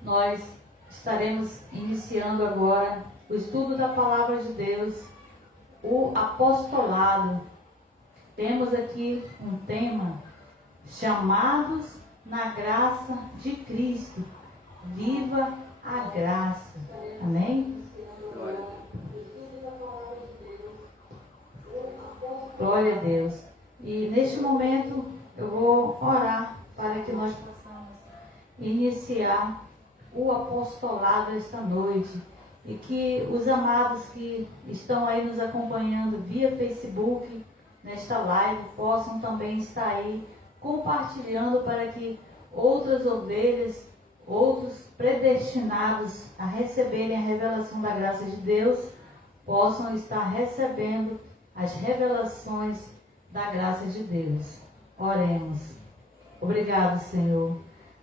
Nós estaremos iniciando agora o estudo da Palavra de Deus, o apostolado. Temos aqui um tema: chamados na graça de Cristo. Viva a graça. Amém? Glória a Deus. E neste momento eu vou orar para que nós possamos iniciar o apostolado esta noite, e que os amados que estão aí nos acompanhando via Facebook, nesta live, possam também estar aí compartilhando para que outras ovelhas, outros predestinados a receberem a revelação da graça de Deus, possam estar recebendo as revelações da graça de Deus. Oremos. Obrigado, Senhor.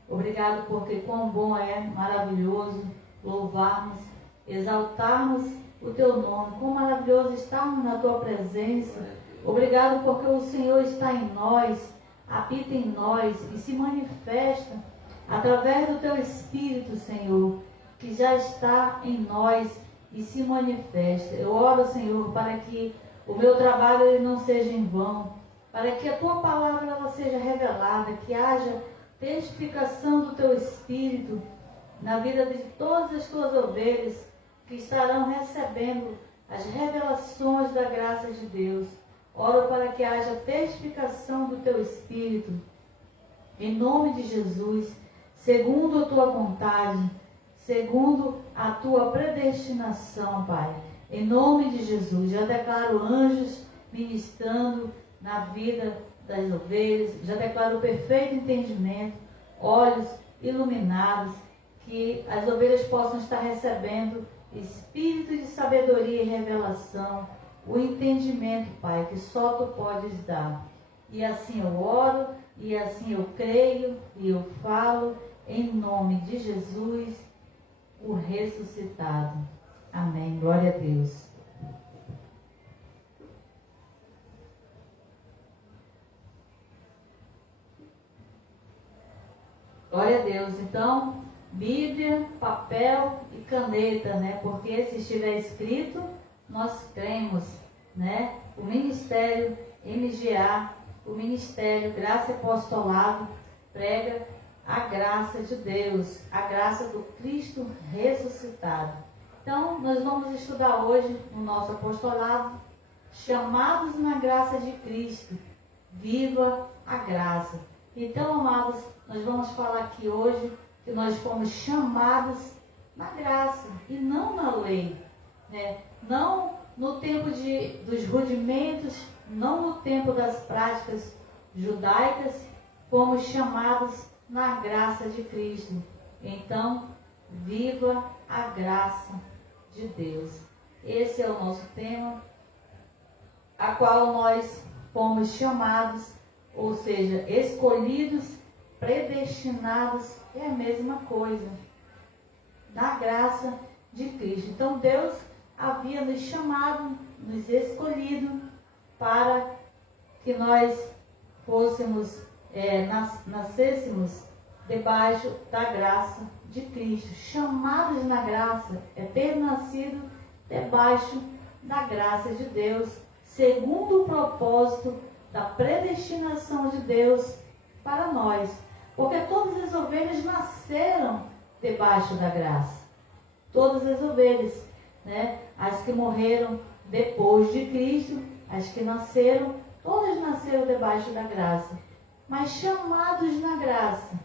Obrigado porque quão bom é, maravilhoso, louvarmos, exaltarmos o Teu nome. Quão maravilhoso estarmos na Tua presença. Obrigado porque o Senhor está em nós, habita em nós e se manifesta através do Teu Espírito, Senhor, que já está em nós e se manifesta. Eu oro, Senhor, para que o meu trabalho ele não seja em vão, para que a Tua palavra ela seja revelada, que haja testificação do Teu Espírito na vida de todas as Tuas ovelhas que estarão recebendo as revelações da graça de Deus. Oro para que haja testificação do Teu Espírito, em nome de Jesus, segundo a Tua vontade, segundo a Tua predestinação, Pai. Em nome de Jesus, já declaro anjos ministrando na vida das ovelhas, já declaro o perfeito entendimento, olhos iluminados, que as ovelhas possam estar recebendo espírito de sabedoria e revelação, o entendimento, Pai, que só Tu podes dar. E assim eu oro, e assim eu creio, e eu falo, em nome de Jesus, o ressuscitado. Amém. Glória a Deus. Glória a Deus. Então, Bíblia, papel e caneta, né? Porque se estiver escrito, nós cremos, né? O Ministério MGA, o Ministério Graça e Apostolado, prega a graça de Deus, a graça do Cristo ressuscitado. Então, nós vamos estudar hoje no nosso apostolado, chamados na graça de Cristo. Viva a graça. Então, amados, nós vamos falar aqui hoje que nós fomos chamados na graça e não na lei, né? Não no tempo dos rudimentos, não no tempo das práticas judaicas, fomos chamados na graça de Cristo. Então, viva a graça de Deus. Esse é o nosso tema, a qual nós fomos chamados, ou seja, escolhidos, predestinados, é a mesma coisa, na graça de Cristo. Então Deus havia nos chamado, nos escolhido para que nós fôssemos, nascêssemos debaixo da graça de Cristo. Chamados na graça é ter nascido debaixo da graça de Deus, segundo o propósito da predestinação de Deus para nós. Porque todas as ovelhas nasceram debaixo da graça. Todas as ovelhas, né? As que morreram depois de Cristo, as que nasceram, todas nasceram debaixo da graça. Mas chamados na graça,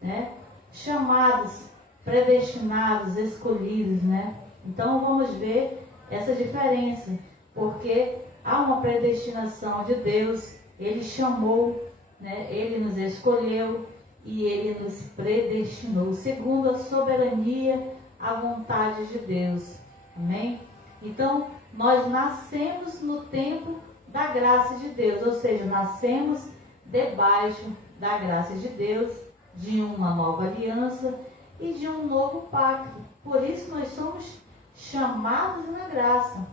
né? Chamados, predestinados, escolhidos, né? Então vamos ver essa diferença, porque há uma predestinação de Deus, Ele chamou, né? Ele nos escolheu e Ele nos predestinou, segundo a soberania, a vontade de Deus. Amém? Então, nós nascemos no tempo da graça de Deus, ou seja, nascemos debaixo da graça de Deus, de uma nova aliança e de um novo pacto. Por isso nós somos chamados na graça.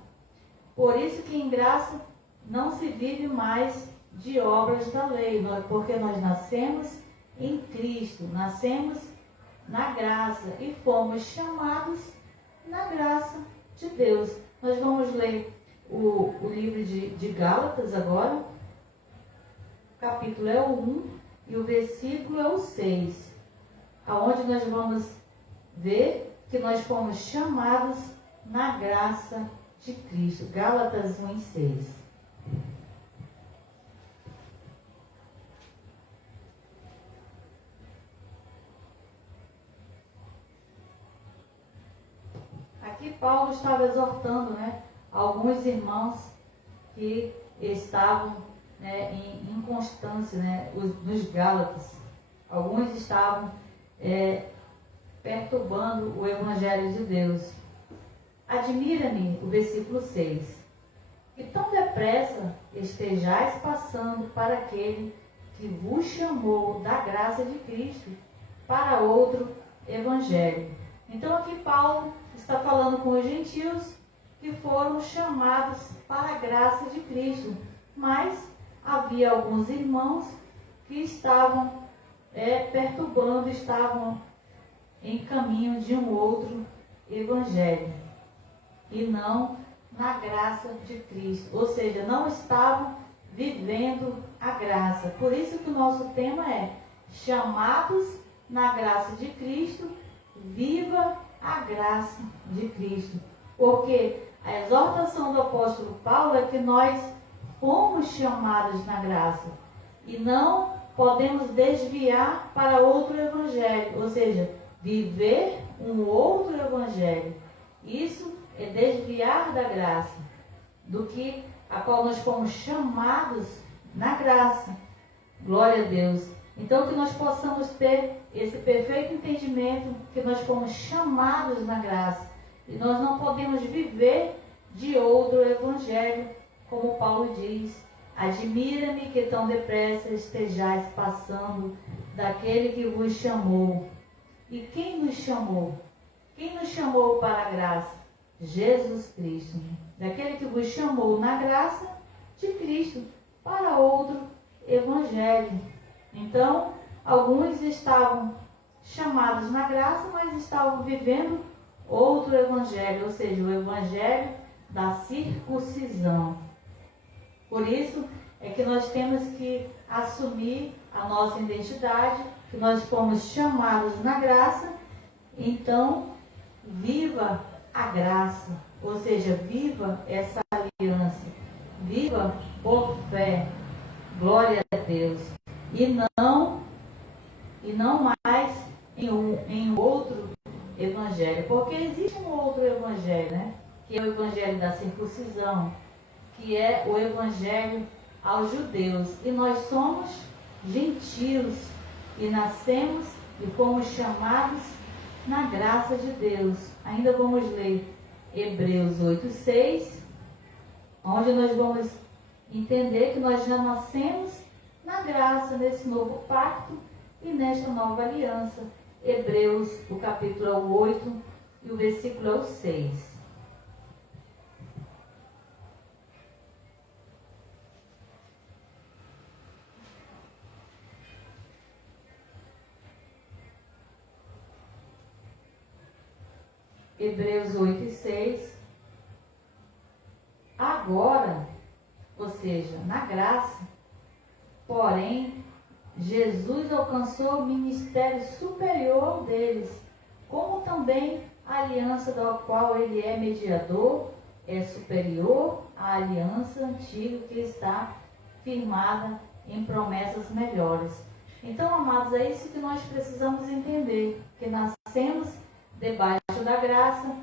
Por isso que em graça não se vive mais de obras da lei, porque nós nascemos em Cristo, nascemos na graça e fomos chamados na graça de Deus. Nós vamos ler o livro de Gálatas agora. O capítulo é o 1 e o versículo é o 6. Aonde nós vamos ver que nós fomos chamados na graça de Cristo. Gálatas 1 e 6. Aqui Paulo estava exortando, alguns irmãos que estavam, em inconstância, nos Gálatas. Alguns estavam perturbando o Evangelho de Deus. Admira-me, o versículo 6, que tão depressa estejais passando para aquele que vos chamou da graça de Cristo para outro Evangelho. Então aqui Paulo está falando com os gentios que foram chamados para a graça de Cristo, mas havia alguns irmãos que estavam perturbando, estavam em caminho de um outro evangelho e não na graça de Cristo, ou seja, não estavam vivendo a graça. Por isso que o nosso tema é chamados na graça de Cristo, viva a graça de Cristo. Porque a exortação do apóstolo Paulo é que nós fomos chamados na graça e não podemos desviar para outro evangelho, ou seja, viver um outro evangelho. Isso é desviar da graça, do que a qual nós fomos chamados na graça. Glória a Deus. Então que nós possamos ter esse perfeito entendimento que nós fomos chamados na graça. E nós não podemos viver de outro evangelho, como Paulo diz. Admira-me que tão depressa estejais passando daquele que vos chamou. E quem nos chamou? Quem nos chamou para a graça? Jesus Cristo. Daquele que vos chamou na graça de Cristo para outro evangelho. Então, alguns estavam chamados na graça, mas estavam vivendo outro evangelho, ou seja, o evangelho da circuncisão. Por isso é que nós temos que assumir a nossa identidade, que nós fomos chamados na graça. Então, viva a graça, ou seja, viva essa aliança, viva por fé, glória a Deus, e não mais em outro evangelho, porque existe um outro evangelho, que é o evangelho da circuncisão, que é o evangelho aos judeus, e nós somos gentios, e nascemos e fomos chamados na graça de Deus. Ainda vamos ler Hebreus 8:6, onde nós vamos entender que nós já nascemos na graça, nesse novo pacto e nesta nova aliança. Hebreus, o capítulo é o 8 e o versículo é o 6. Hebreus 8 e 6. Agora, ou seja, na graça, porém, Jesus alcançou o ministério superior ao deles, como também a aliança da qual ele é mediador é superior à aliança antiga que está firmada em promessas melhores. Então, amados, é isso que nós precisamos entender, que nascemos debaixo da graça,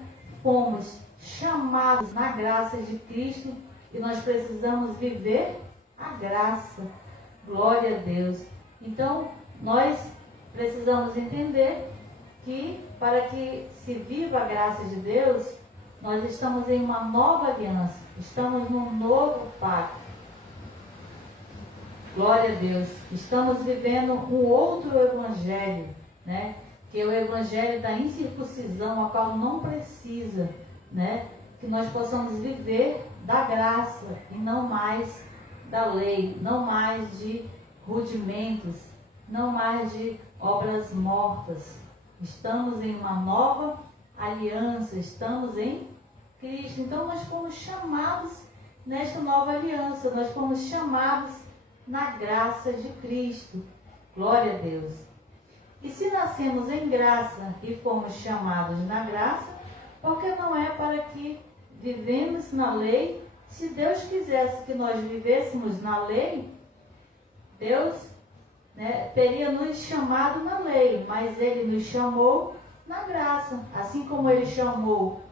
fomos chamados na graça de Cristo e nós precisamos viver a graça. Glória a Deus. Então, nós precisamos entender que para que se viva a graça de Deus, nós estamos em uma nova aliança, estamos num novo pacto. Glória a Deus. Estamos vivendo um outro evangelho, que é o evangelho da incircuncisão, a qual não precisa, que nós possamos viver da graça e não mais da lei, não mais de rudimentos, não mais de obras mortas. Estamos em uma nova aliança, estamos em Cristo. Então nós fomos chamados nesta nova aliança, nós fomos chamados na graça de Cristo. Glória a Deus. E se nascemos em graça e fomos chamados na graça, porque não é para que vivemos na lei? Se Deus quisesse que nós vivêssemos na lei, Deus, teria nos chamado na lei, mas Ele nos chamou na graça. Assim como Ele chamou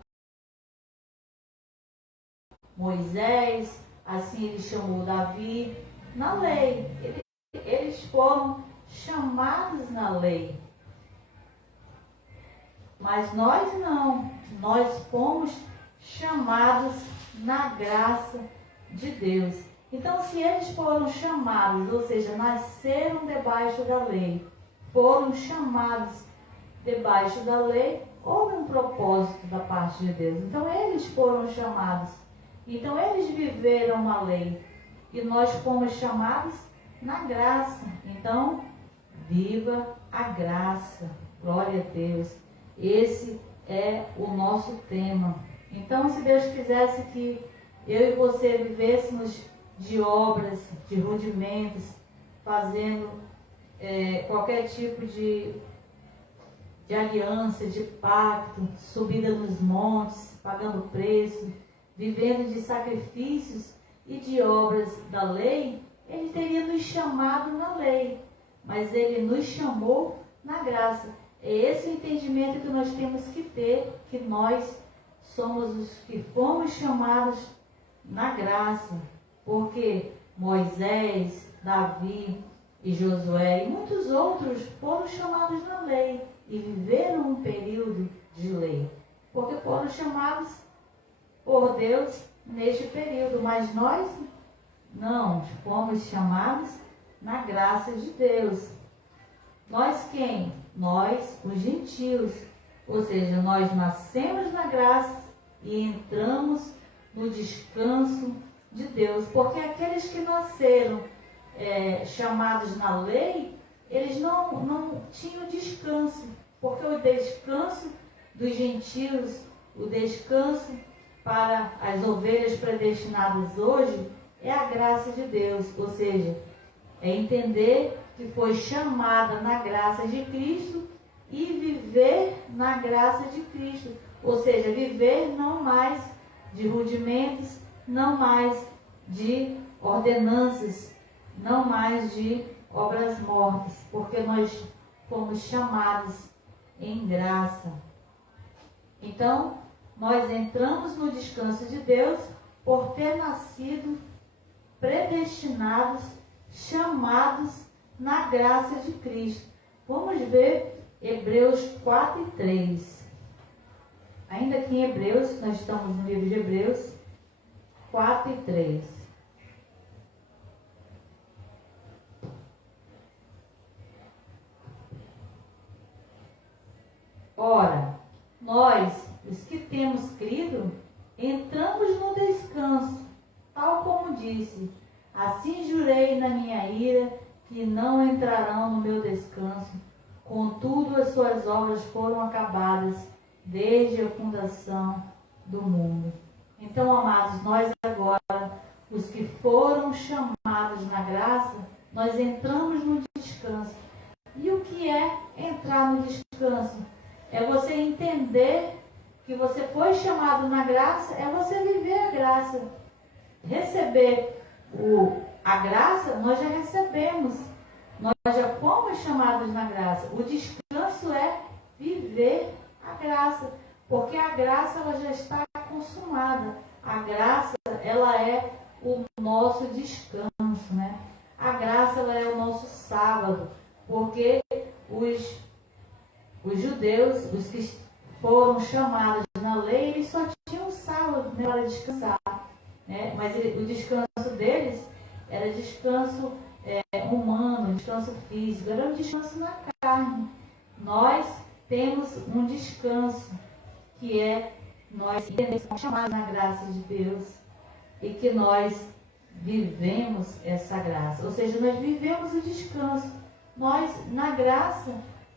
Moisés, assim Ele chamou Davi na lei. Eles foram chamados na lei. Mas nós não. Nós fomos chamados na graça de Deus. Então, se eles foram chamados, ou seja, nasceram debaixo da lei, foram chamados debaixo da lei, houve um propósito da parte de Deus. Então, eles foram chamados. Então, eles viveram a lei. E nós fomos chamados na graça. Então, viva a graça. Glória a Deus. Esse é o nosso tema. Então, se Deus quisesse que eu e você vivêssemos de obras, de rudimentos, fazendo qualquer tipo de aliança, de pacto, subida nos montes, pagando preço, vivendo de sacrifícios e de obras da lei, Ele teria nos chamado na lei, mas Ele nos chamou na graça. É esse o entendimento que nós temos que ter, que nós somos os que fomos chamados na graça, porque Moisés, Davi e Josué e muitos outros foram chamados na lei e viveram um período de lei, porque foram chamados por Deus neste período, mas nós não, fomos chamados na graça de Deus. Nós quem? Nós, os gentios, ou seja, nós nascemos na graça e entramos no descanso de Deus, porque aqueles que nasceram chamados na lei, eles não tinham descanso, porque o descanso dos gentios, o descanso para as ovelhas predestinadas hoje, é a graça de Deus, ou seja, é entender que foi chamada na graça de Cristo e viver na graça de Cristo, ou seja, viver não mais de rudimentos, não mais de ordenanças, não mais de obras mortas, porque nós fomos chamados em graça. Então, nós entramos no descanso de Deus por ter nascido predestinados, chamados na graça de Cristo. Vamos ver Hebreus 4 e 3. Ainda aqui em Hebreus, nós estamos no livro de Hebreus 4 e 3. Ora, nós, os que temos crido, entramos no descanso, tal como disse: assim jurei na minha ira, que não entrarão no meu descanso. Contudo, as suas obras foram acabadas desde a fundação do mundo. Então, amados, nós agora, os que foram chamados na graça, nós entramos no descanso. E o que é entrar no descanso? É você entender que você foi chamado na graça, é você viver a graça. Receber a graça, nós já recebemos. Nós já fomos chamados na graça. O descanso é viver a graça, porque a graça ela já está consumada. A graça ela é o nosso descanso, né? A graça ela é o nosso sábado, porque os judeus, os que foram chamados na lei, eles só tinham sábado, né, para descansar, né? Mas o descanso deles era descanso humano, descanso físico, era um descanso na carne. Nós temos um descanso que nós somos chamados na graça de Deus e que nós vivemos essa graça, ou seja, nós vivemos o descanso. Nós, na graça,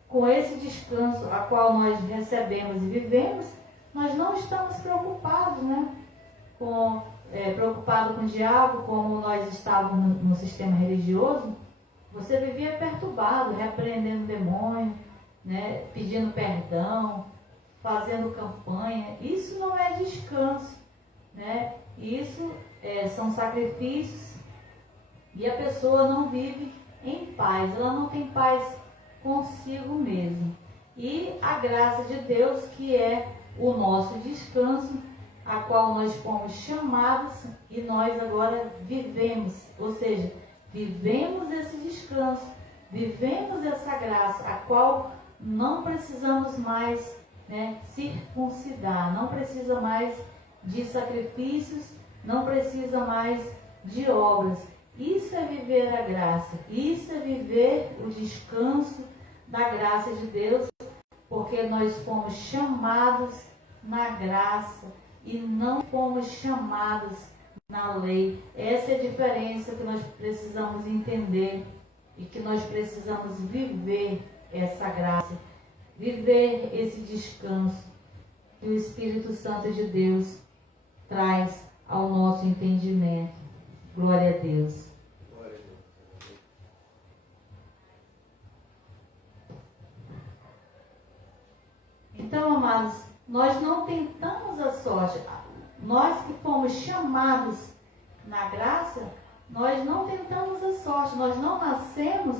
com esse descanso a qual nós recebemos e vivemos, nós não estamos preocupados, né? Preocupado com o diabo, como nós estávamos no sistema religioso. Você vivia perturbado, repreendendo o demônio, né? Pedindo perdão, fazendo campanha. Isso não é descanso, né? Isso são sacrifícios e a pessoa não vive em paz, ela não tem paz consigo mesmo. E a graça de Deus, que é o nosso descanso, a qual nós fomos chamados e nós agora vivemos, ou seja, vivemos esse descanso, vivemos essa graça, a qual não precisamos mais, né, circuncidar, não precisa mais de sacrifícios, não precisa mais de obras. Isso é viver a graça, isso é viver o descanso da graça de Deus, porque nós fomos chamados na graça e não fomos chamados na lei. Essa é a diferença que nós precisamos entender e que nós precisamos viver essa graça, viver esse descanso que o Espírito Santo de Deus traz ao nosso entendimento. Glória a Deus. Então, amados, nós não tentamos a sorte. Nós que fomos chamados na graça, nós não tentamos a sorte. Nós não nascemos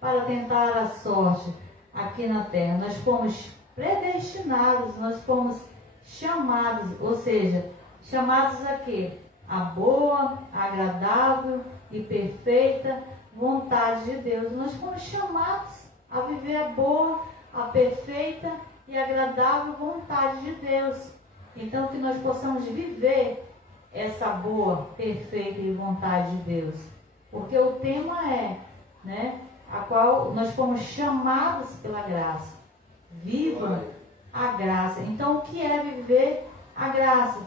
para tentar a sorte aqui na terra. Nós fomos predestinados, nós fomos chamados, ou seja, chamados a quê? A boa, agradável e perfeita vontade de Deus. Nós fomos chamados a viver a boa, a perfeita e agradável vontade de Deus. Então, que nós possamos viver essa boa, perfeita e vontade de Deus. Porque o tema é, né, a qual nós fomos chamados pela graça. Viva a graça. Então, o que é viver a graça?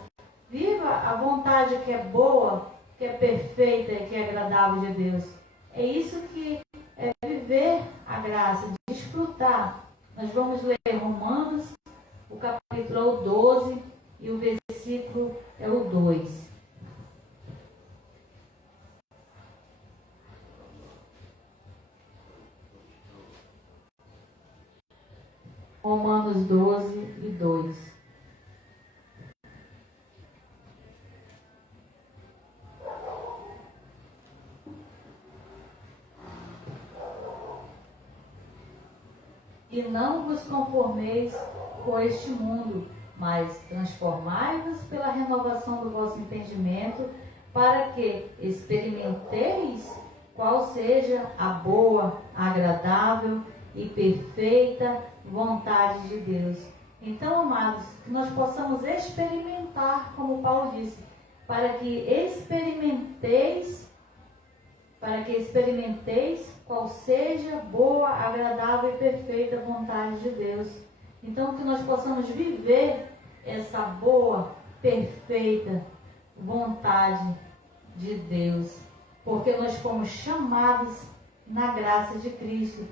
Viva a vontade que é boa, que é perfeita e que é agradável de Deus. É isso que é viver a graça, desfrutar. Nós vamos ler Romanos, o capítulo 12 e o versículo é o 2. Romanos 12 e 2. E não vos conformeis com este mundo, mas transformai-vos pela renovação do vosso entendimento, para que experimenteis qual seja a boa, agradável e perfeita vontade de Deus. Então, amados, que nós possamos experimentar, como Paulo disse, para que experimenteis qual seja boa, agradável e perfeita vontade de Deus. Então, que nós possamos viver essa boa, perfeita vontade de Deus, porque nós fomos chamados na graça de Cristo.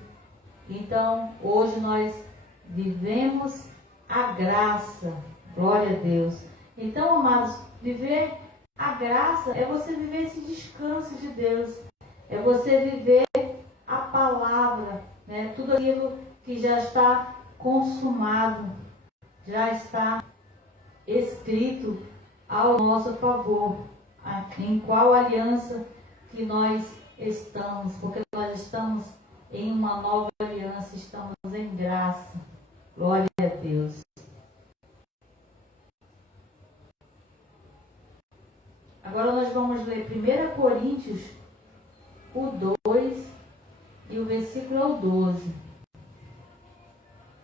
Então, hoje nós vivemos a graça. Glória a Deus. Então, amados, viver a graça é você viver esse descanso de Deus. É você viver a palavra, né? Tudo aquilo que já está consumado, já está escrito ao nosso favor. Em qual aliança que nós estamos, porque nós estamos em uma nova aliança, estamos em graça. Glória a Deus. Agora nós vamos ler 1 Coríntios, o 2 e o versículo é o 12.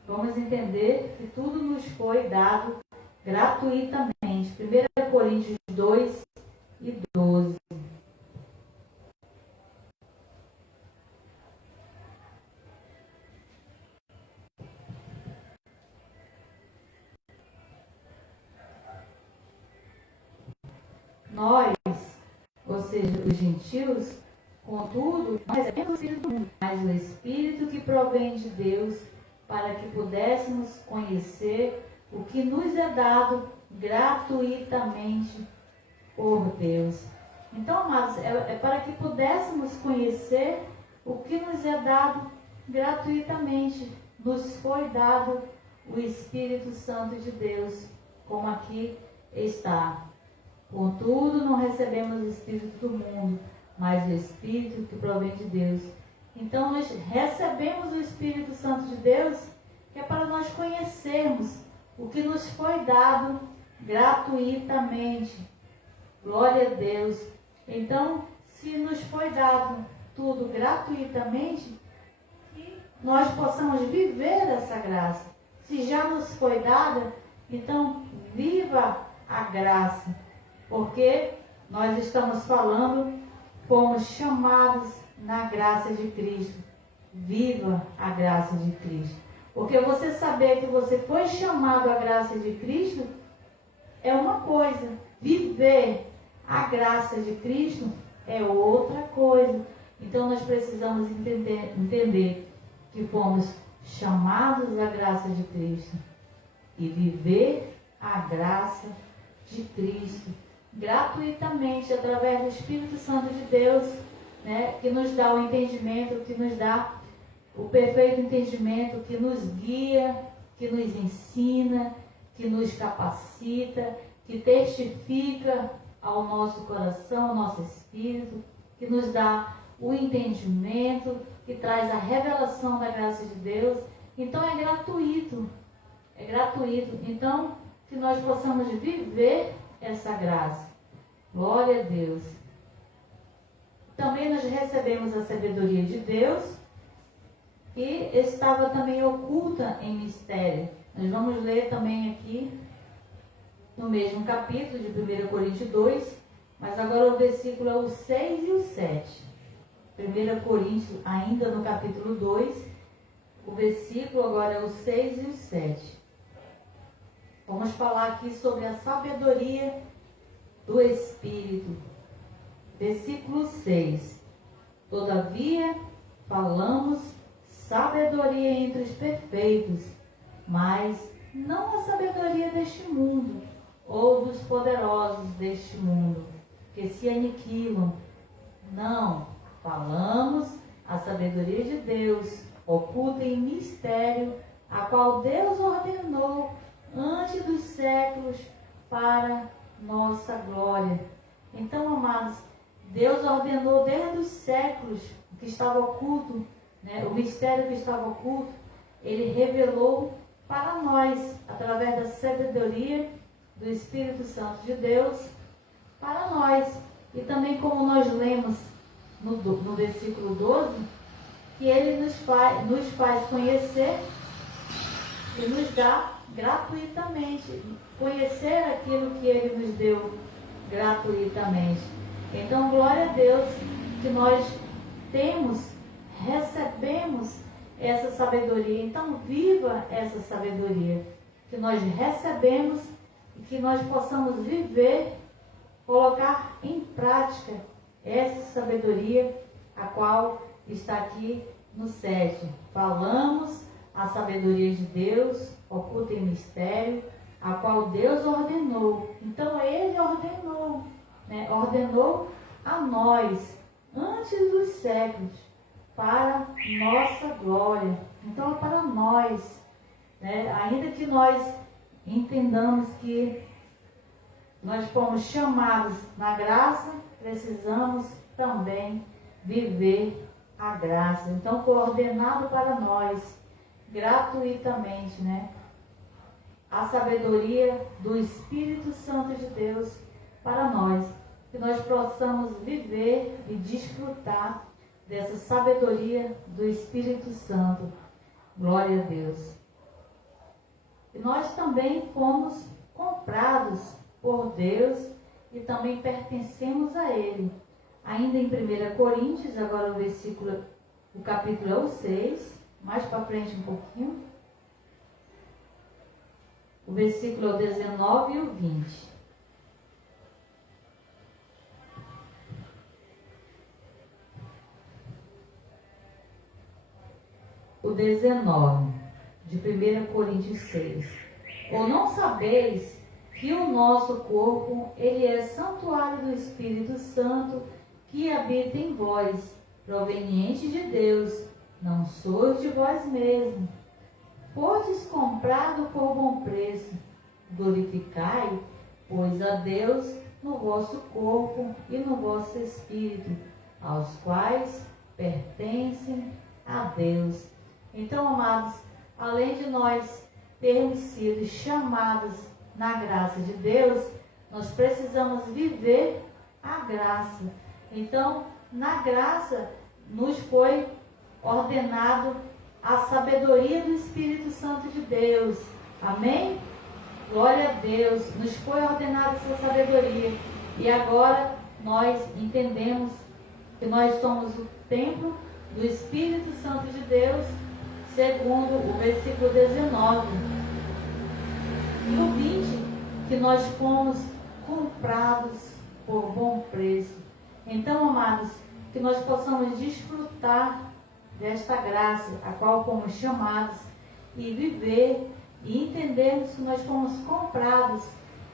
Vamos entender que tudo nos foi dado gratuitamente. 1 Coríntios 2 e 12. Nós, ou seja, os gentios, contudo, nós temos o Espírito do mundo, mas o Espírito que provém de Deus, para que pudéssemos conhecer o que nos é dado gratuitamente por Deus. Então, amados, é para que pudéssemos conhecer o que nos é dado gratuitamente. Nos foi dado o Espírito Santo de Deus, como aqui está. Contudo, não recebemos o Espírito do mundo, mas o Espírito que provém de Deus. Então, nós recebemos o Espírito Santo de Deus, que é para nós conhecermos o que nos foi dado gratuitamente. Glória a Deus. Então, se nos foi dado tudo gratuitamente, que nós possamos viver essa graça. Se já nos foi dada, então viva a graça. Porque nós estamos falando, fomos chamados na graça de Cristo. Viva a graça de Cristo. Porque você saber que você foi chamado à graça de Cristo é uma coisa. Viver a graça de Cristo é outra coisa. Então nós precisamos entender que fomos chamados à graça de Cristo e viver a graça de Cristo gratuitamente através do Espírito Santo de Deus, né, que nos dá o entendimento, que nos dá o perfeito entendimento, que nos guia, que nos ensina, que nos capacita, que testifica ao nosso coração, ao nosso espírito, que nos dá o entendimento, que traz a revelação da graça de Deus. Então é gratuito. Então, que nós possamos viver essa graça. Glória a Deus. Também nós recebemos a sabedoria de Deus, que estava também oculta em mistério. Nós vamos ler também aqui no mesmo capítulo de 1 Coríntios 2, mas agora o versículo é o 6 e o 7. 1 Coríntios, ainda no capítulo 2, o versículo agora é o 6 e o 7. Vamos falar aqui sobre a sabedoria do Espírito. Versículo 6. Todavia, falamos sabedoria entre os perfeitos, mas não a sabedoria deste mundo, ou dos poderosos deste mundo, que se aniquilam. Não, falamos a sabedoria de Deus, oculta em mistério, a qual Deus ordenou antes dos séculos para nossa glória. Então, amados, Deus ordenou desde os séculos o que estava oculto, né? O mistério que estava oculto, Ele revelou para nós, através da sabedoria do Espírito Santo de Deus, para nós. E também como nós lemos no versículo 12, que Ele nos faz conhecer e nos dá gratuitamente, conhecer aquilo que Ele nos deu gratuitamente. Então, glória a Deus que nós recebemos essa sabedoria. Então, viva essa sabedoria que nós recebemos e que nós possamos viver, colocar em prática essa sabedoria, a qual está aqui no 7. Falamos a sabedoria de Deus, oculta em mistério, a qual Deus ordenou. Então, Ele ordenou, né? Ordenou a nós, antes dos séculos, para nossa glória. Então, é para nós, né? Ainda que nós entendamos que nós fomos chamados na graça, precisamos também viver a graça. Então, foi ordenado para nós, gratuitamente, né? A sabedoria do Espírito Santo de Deus para nós, que nós possamos viver e desfrutar dessa sabedoria do Espírito Santo. Glória a Deus. E nós também fomos comprados por Deus e também pertencemos a Ele. Ainda em 1 Coríntios, agora o capítulo é o 6, mais para frente um pouquinho. O versículo é o 19 e o 20. O 19. de 1 Coríntios 6. Ou não sabeis que o nosso corpo, ele é santuário do Espírito Santo, que habita em vós, proveniente de Deus, não sois de vós mesmos. Fostes comprado por bom preço. Glorificai, pois, a Deus no vosso corpo e no vosso espírito, aos quais pertencem a Deus. Então, amados, além de nós termos sido chamados na graça de Deus, nós precisamos viver a graça. Então, na graça, nos foi ordenado a sabedoria do Espírito Santo de Deus. Amém? Glória a Deus. Nos foi ordenada essa sabedoria. E agora nós entendemos que nós somos o templo do Espírito Santo de Deus, segundo o versículo 19. E o 20, que nós fomos comprados por bom preço. Então, amados, que nós possamos desfrutar desta graça, a qual fomos chamados, e viver e entendermos que nós fomos comprados.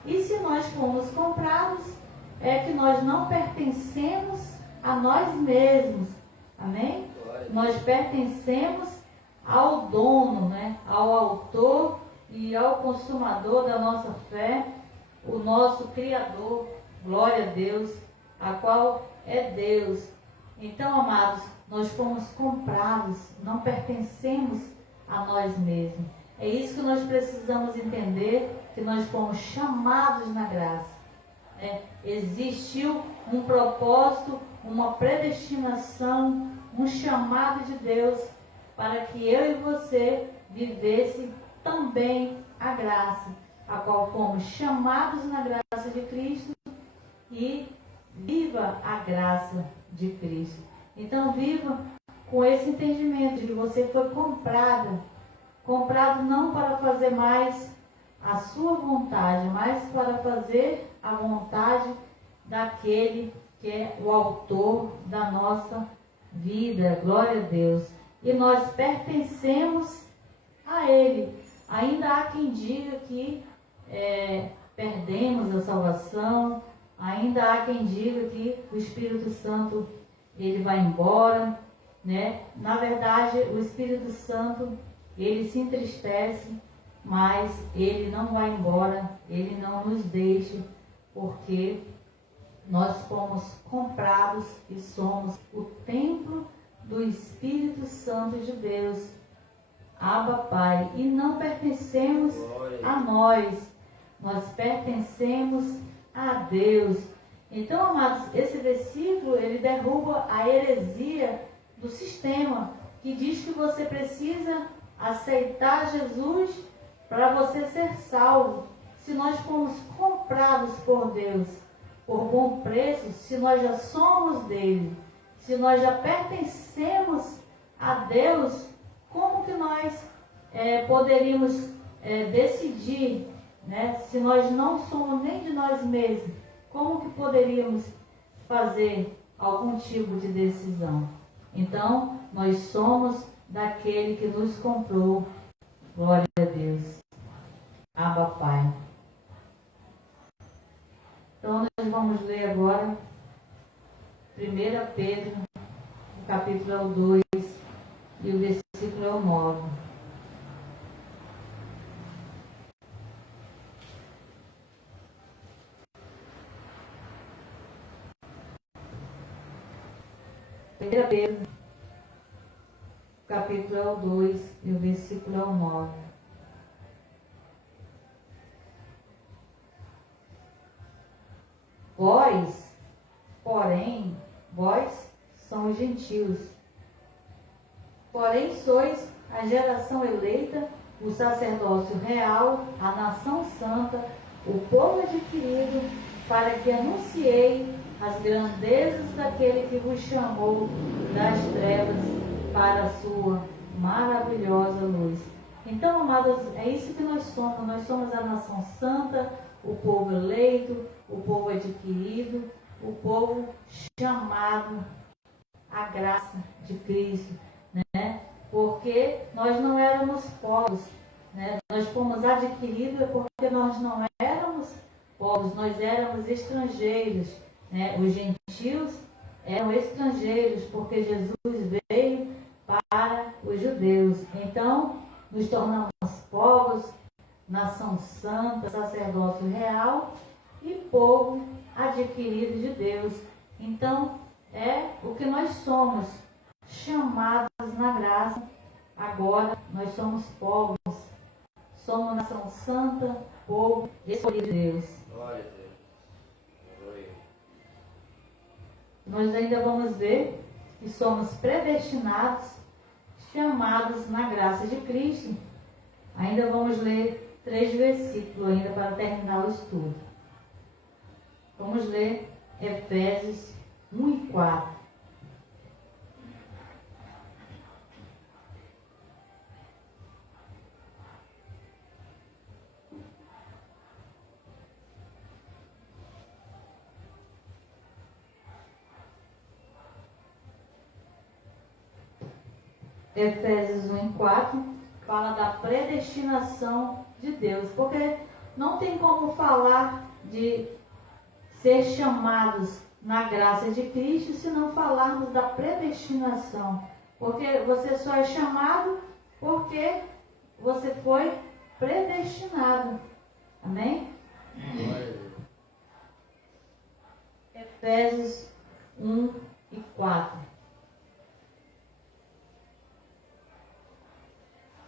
E se nós fomos comprados, é que nós não pertencemos a nós mesmos. Amém? Nós pertencemos ao dono, né? Ao autor e ao consumador da nossa fé, o nosso Criador, glória a Deus, a qual é Deus. Então, amados, nós fomos comprados, não pertencemos a nós mesmos. É isso que nós precisamos entender, que nós fomos chamados na graça. Existiu um propósito, uma predestinação, um chamado de Deus para que eu e você vivesse também a graça, a qual fomos chamados na graça de Cristo, e viva a graça de Cristo. Então, viva com esse entendimento de que você foi comprado não para fazer mais a sua vontade, mas para fazer a vontade daquele que é o autor da nossa vida. Glória a Deus. E nós pertencemos a Ele. Ainda há quem diga que perdemos a salvação, ainda há quem diga que o Espírito Santo ele vai embora, né? Na verdade, o Espírito Santo ele se entristece, mas ele não vai embora, ele não nos deixa, porque nós fomos comprados e somos o templo do Espírito Santo de Deus, Abba Pai, e não pertencemos a nós pertencemos a Deus. Então, amados, esse versículo ele derruba a heresia do sistema que diz que você precisa aceitar Jesus para você ser salvo. Se nós fomos comprados por Deus por bom preço, se nós já somos dele, se nós já pertencemos a Deus, como que nós poderíamos decidir, né? Se nós não somos nem de nós mesmos, como que poderíamos fazer algum tipo de decisão? Então, nós somos daquele que nos comprou. Glória a Deus. Abba Pai. Então, nós vamos ler agora 1 Pedro, o capítulo 2 e o versículo 9. Pedro, capítulo 2 e o versículo 9. Vós, porém, vós são os gentios, porém sois a geração eleita, o sacerdócio real, a nação santa, o povo adquirido, para que anunciei as grandezas daquele que vos chamou das trevas para a sua maravilhosa luz. Então, amados, é isso que nós somos. Nós somos a nação santa, o povo eleito, o povo adquirido, o povo chamado à graça de Cristo, né? porque nós não éramos povos, né? Nós fomos adquiridos porque nós não éramos povos, nós éramos estrangeiros, né? Os gentios eram estrangeiros porque Jesus veio para os judeus. Então, nos tornamos povos, nação santa, sacerdócio real e povo adquirido de Deus. Então, é o que nós somos, chamados na graça. Agora, nós somos povos, somos nação santa, povo escolhido de Deus. Glória a Deus. Glória. Nós ainda vamos ver que somos predestinados, chamados na graça de Cristo. Ainda vamos ler 3 versículos ainda para terminar o estudo. Vamos ler Efésios 1 e 4. Efésios 1 e 4 fala da predestinação de Deus, porque não tem como falar de ser chamados na graça de Cristo se não falarmos da predestinação, porque você só é chamado porque você foi predestinado. Amém? Efésios 1 e 4.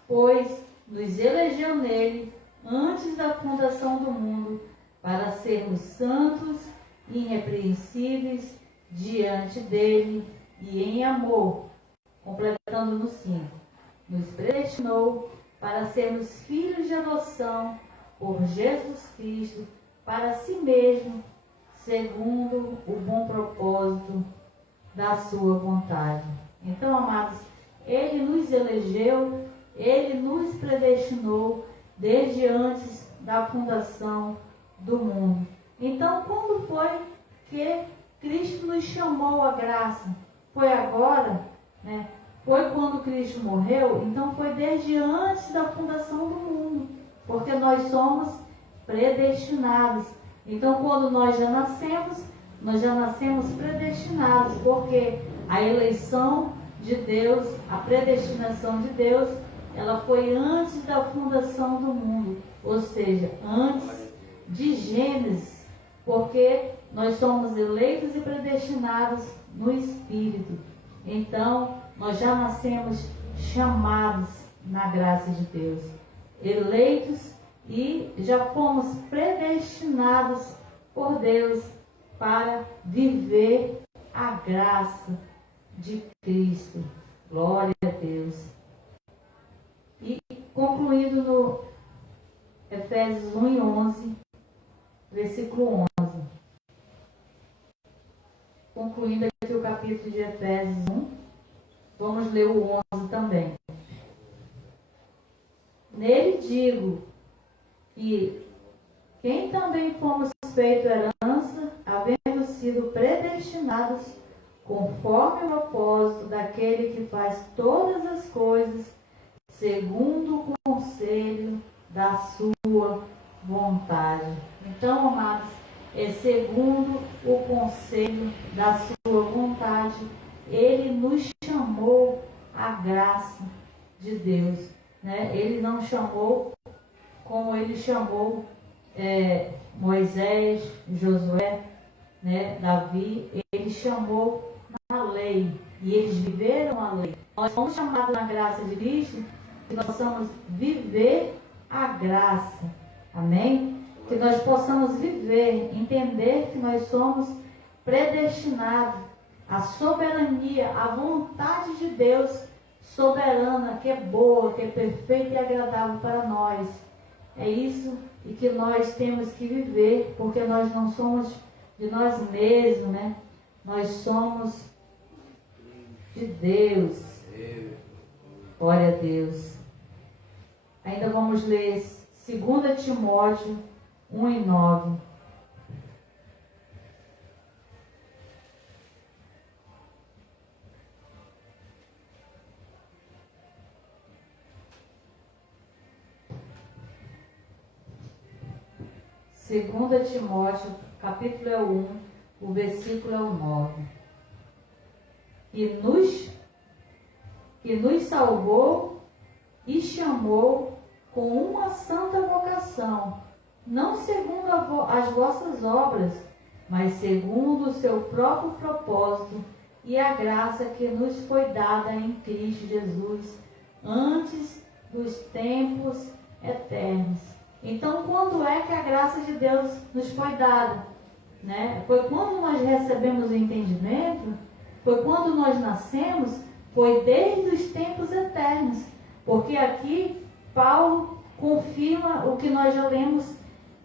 Pois nos elegeu nele antes da fundação do mundo, para sermos santos e irrepreensíveis diante dele e em amor, completando no 5. Nos predestinou para sermos filhos de adoção por Jesus Cristo, para si mesmo, segundo o bom propósito da sua vontade. Então, amados, ele nos elegeu, ele nos predestinou desde antes da fundação do mundo. Então, quando foi que Cristo nos chamou à graça? Foi agora, né? Foi quando Cristo morreu? Então foi desde antes da fundação do mundo, porque nós somos predestinados. Então, quando nós já nascemos predestinados, porque a eleição de Deus, a predestinação de Deus, ela foi antes da fundação do mundo, ou seja, antes de Gênesis, porque nós somos eleitos e predestinados no Espírito. Então, nós já nascemos chamados na graça de Deus, eleitos e já fomos predestinados por Deus para viver a graça de Cristo. Glória a Deus. E concluindo no Efésios 1 e 11, versículo 11. Concluindo aqui o capítulo de Efésios 1, vamos ler o 11 também. Nele digo que quem também fomos feito herança, havendo sido predestinados conforme o propósito daquele que faz todas as coisas segundo o conselho da sua vontade. Então, amados, é segundo o conselho da sua vontade, ele nos chamou à graça de Deus, né? Ele não chamou como ele chamou Moisés, Josué, né, Davi. Ele chamou na lei e eles viveram a lei. Nós fomos chamados na graça de Cristo, que nós possamos viver a graça. Amém? Que nós possamos viver, entender que nós somos predestinados à soberania, à vontade de Deus soberana, que é boa, que é perfeita e agradável para nós. É isso e que nós temos que viver, porque nós não somos de nós mesmos, né? Nós somos de Deus. Glória a Deus. Ainda vamos ler 2 Timóteo 1 e 9. 2 Timóteo, capítulo 1, o versículo 9. Que nos salvou e chamou com uma santa vocação, não segundo as vossas obras, mas segundo o seu próprio propósito e a graça que nos foi dada em Cristo Jesus, antes dos tempos eternos. Então, quando é que a graça de Deus nos foi dada? Né? Foi quando nós recebemos o entendimento? Foi quando nós nascemos? Foi desde os tempos eternos. Porque aqui Paulo confirma o que nós já lemos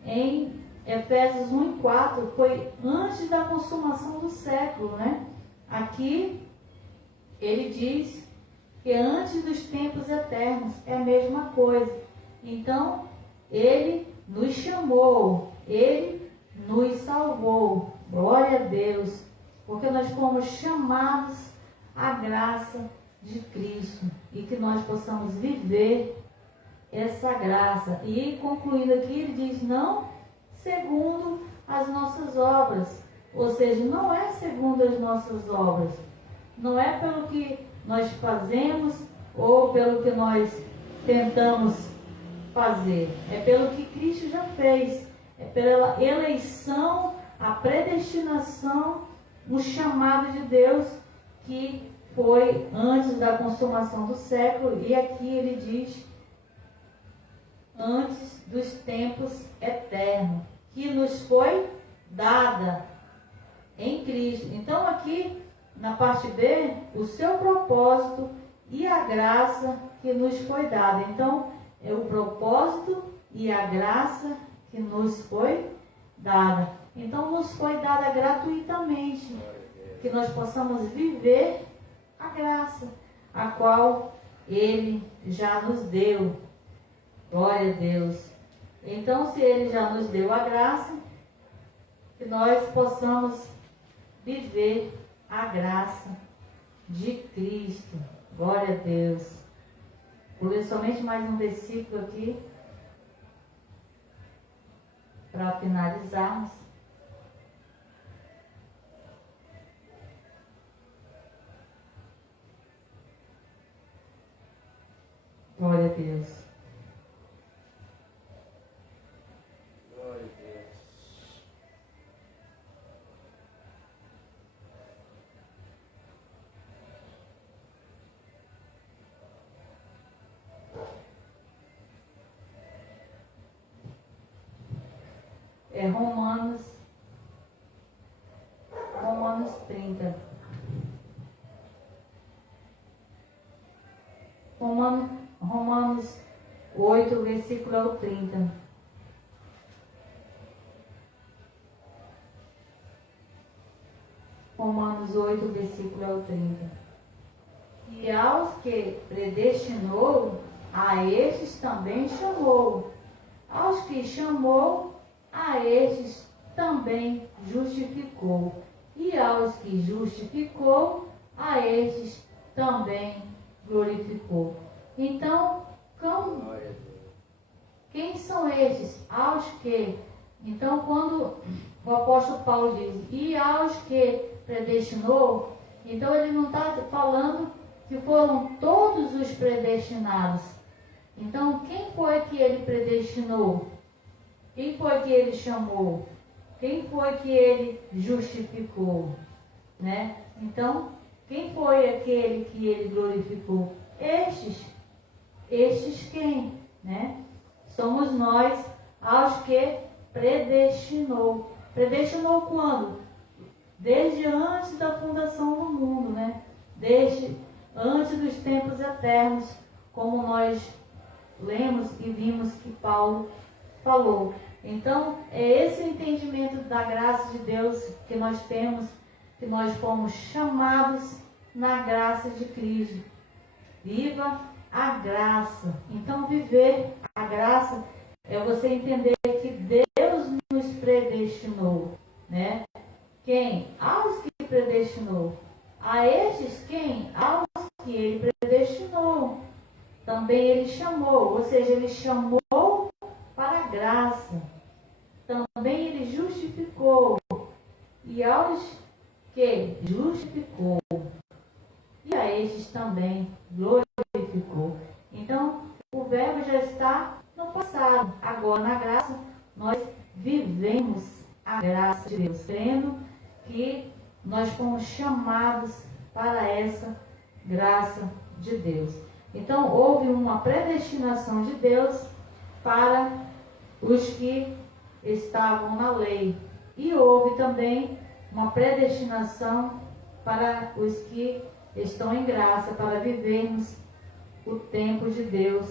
em Efésios 1 e 4. Foi antes da consumação do século, né? Aqui ele diz que antes dos tempos eternos é a mesma coisa. Então, ele nos chamou, ele nos salvou. Glória a Deus, porque nós fomos chamados à graça de Cristo e que nós possamos viver essa graça. E concluindo aqui, ele diz: não segundo as nossas obras, ou seja, não é segundo as nossas obras, não é pelo que nós fazemos ou pelo que nós tentamos fazer, é pelo que Cristo já fez, é pela eleição, a predestinação, o chamado de Deus que foi antes da consumação do século. E aqui ele diz antes dos tempos eternos, que nos foi dada em Cristo. Então aqui na parte B, o seu propósito e a graça que nos foi dada. Então é o propósito e a graça que nos foi dada. Então nos foi dada gratuitamente, que nós possamos viver a graça, a qual Ele já nos deu. Glória a Deus. Então, se Ele já nos deu a graça, que nós possamos viver a graça de Cristo. Glória a Deus. Vou ler somente mais um versículo aqui, para finalizarmos. Glória a Deus. Glória a Deus. É Romanos 30. Romanos 8, versículo 30. Romanos 8, versículo 30. E aos que predestinou, a estes também chamou. Aos que chamou, a estes também justificou. E aos que justificou, a estes também glorificou. Então, quem são estes? Aos que. Então, quando o apóstolo Paulo diz, e aos que predestinou, então ele não está falando que foram todos os predestinados. Então, quem foi que ele predestinou? Quem foi que ele chamou? Quem foi que ele justificou? Né? Então, quem foi aquele que ele glorificou? Estes quem? Né? Somos nós aos que predestinou. Predestinou quando? Desde antes da fundação do mundo, né? Desde antes dos tempos eternos, como nós lemos e vimos que Paulo falou. Então, é esse entendimento da graça de Deus que nós temos, que nós fomos chamados na graça de Cristo. Viva a graça. Então, viver a graça é você entender que Deus nos predestinou, né? Quem? Aos que predestinou. A estes quem? Aos que ele predestinou. Também ele chamou, ou seja, ele chamou para a graça. Também justificou, e aos que justificou, e a estes também glorificou. Então, o verbo já está no passado. Agora, na graça, nós vivemos a graça de Deus, crendo que nós fomos chamados para essa graça de Deus. Então, houve uma predestinação de Deus para os que estavam na lei. E houve também uma predestinação para os que estão em graça, para vivermos o tempo de Deus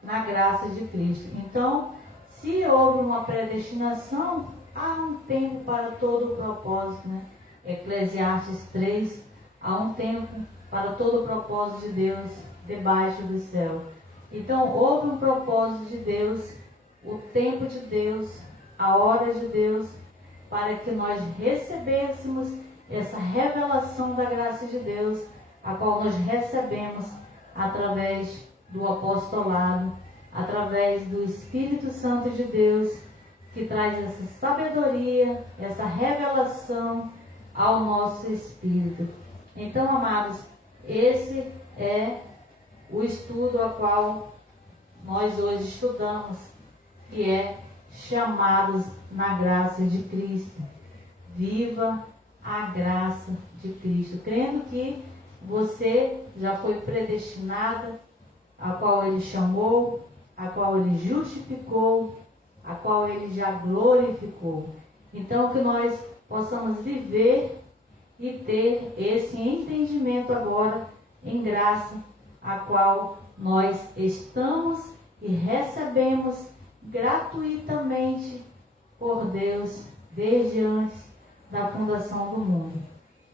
na graça de Cristo. Então, se houve uma predestinação, há um tempo para todo o propósito, né? Eclesiastes 3, há um tempo para todo o propósito de Deus debaixo do céu. Então, houve um propósito de Deus, o tempo de Deus, a hora de Deus, para que nós recebêssemos essa revelação da graça de Deus, a qual nós recebemos através do apostolado, através do Espírito Santo de Deus, que traz essa sabedoria, essa revelação ao nosso espírito. Então, amados, esse é o estudo a qual nós hoje estudamos, que é chamados na graça de Cristo. Viva a graça de Cristo, crendo que você já foi predestinada, a qual Ele chamou, a qual Ele justificou, a qual Ele já glorificou. Então, que nós possamos viver e ter esse entendimento agora em graça, a qual nós estamos e recebemos gratuitamente por Deus desde antes da fundação do mundo.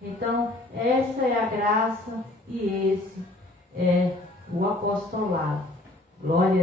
Então, essa é a graça e esse é o apostolado. Glória a